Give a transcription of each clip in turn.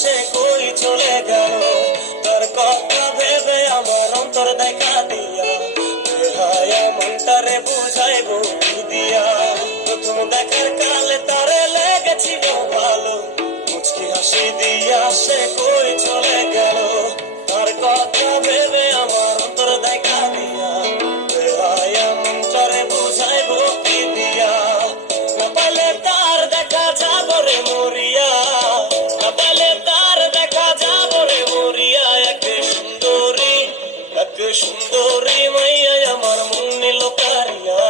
সে কই চলে গেল, তার কথা ভেবে আমার অন্তর দেখা দিয়া, বেহায়া মনটারে বুঝাইব কি দিয়া। প্রথম দেখার কালে তারে লেগেছিল ভালো, মুচকি হাসি দিয়া সে কই চলে গেল, তার কথা ভেবে আমার অন্তর দেখা দিয়া, বেহায়া মনটারে বুঝাইব কি দিয়া। না পাইলে তার দেখা যাব রে মরিয়া, না পাইলে তার দেখা যাব রে মরিয়া। এক সুন্দরী মাইয়া আমার মন নিল কারিয়া,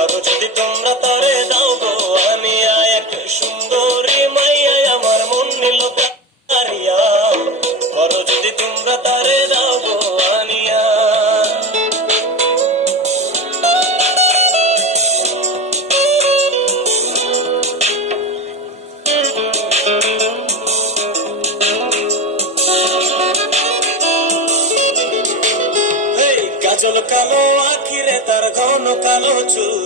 আরো যদি তোমরা তারে দাও গো আনিয়া। এক সুন্দরী মাইয়া আমার মন নিল কারিয়া, আরো যদি তোমরা তারে দাও গো আনিয়া। কাজল কালো আখিরে তার ঘন কালো চুল,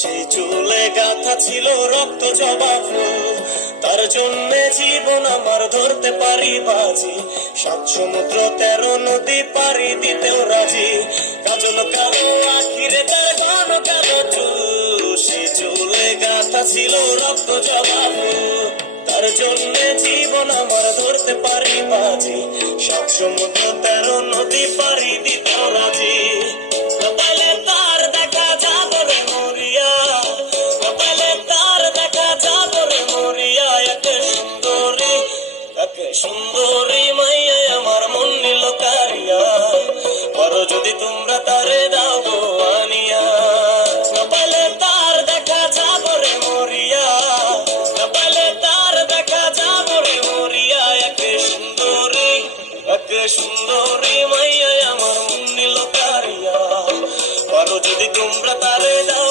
সেই চুলে গাথা ছিল রক্ত জবা ফুল। তার জন্য জীবন আমার ধরতে পারি বাজি, 7 সমুদ্র 13 নদী পারি দিতেও রাজি। কাজল কালো আখিরে তার ঘন কালো চুল, সেই চুলে গাথা ছিল রক্ত জবা ফুল। তার জন্য জীবন আমার ধরতে পারি বাজি, 7 সমুদ্র 13 নদী পারি দিতেও রাজি। না পাইলে তার দেখা যাব রে মরিয়া, না পাইলে তার দেখা যাব রে মরিয়া। এক সুন্দরী মাইয়া আমার মন নিল কারিয়া, আরো যদি তোমরা তারে দাও গো আনিয়া। না পাইলে তার দেখা যাব রে মরিয়া, না পাইলে তার দেখা যাব রে মরিয়া। এক সুন্দরী মাইয়া আমার মন নিল কারিয়া, আরো যদি তোমরা তারে দাও